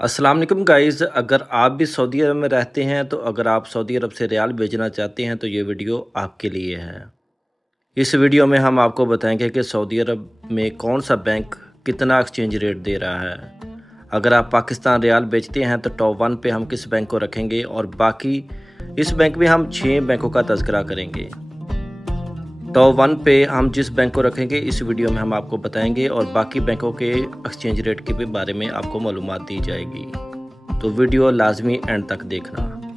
अस्सलाम वालेकुम गाइज़, अगर आप भी सऊदी अरब में रहते हैं तो अगर आप सऊदी अरब से रियाल भेजना चाहते हैं तो ये वीडियो आपके लिए है। इस वीडियो में हम आपको बताएंगे कि सऊदी अरब में कौन सा बैंक कितना एक्सचेंज रेट दे रहा है। अगर आप पाकिस्तान रियाल बेचते हैं तो टॉप 1 पे हम किस बैंक को रखेंगे और बाकी इस बैंक में हम 6 बैंकों का तज़किरा करेंगे। टॉप 1 पे हम जिस बैंक को रखेंगे इस वीडियो में हम आपको बताएंगे और बाकी बैंकों के एक्सचेंज रेट के बारे में आपको मालूमात दी जाएगी। तो वीडियो लाजमी एंड तक देखना।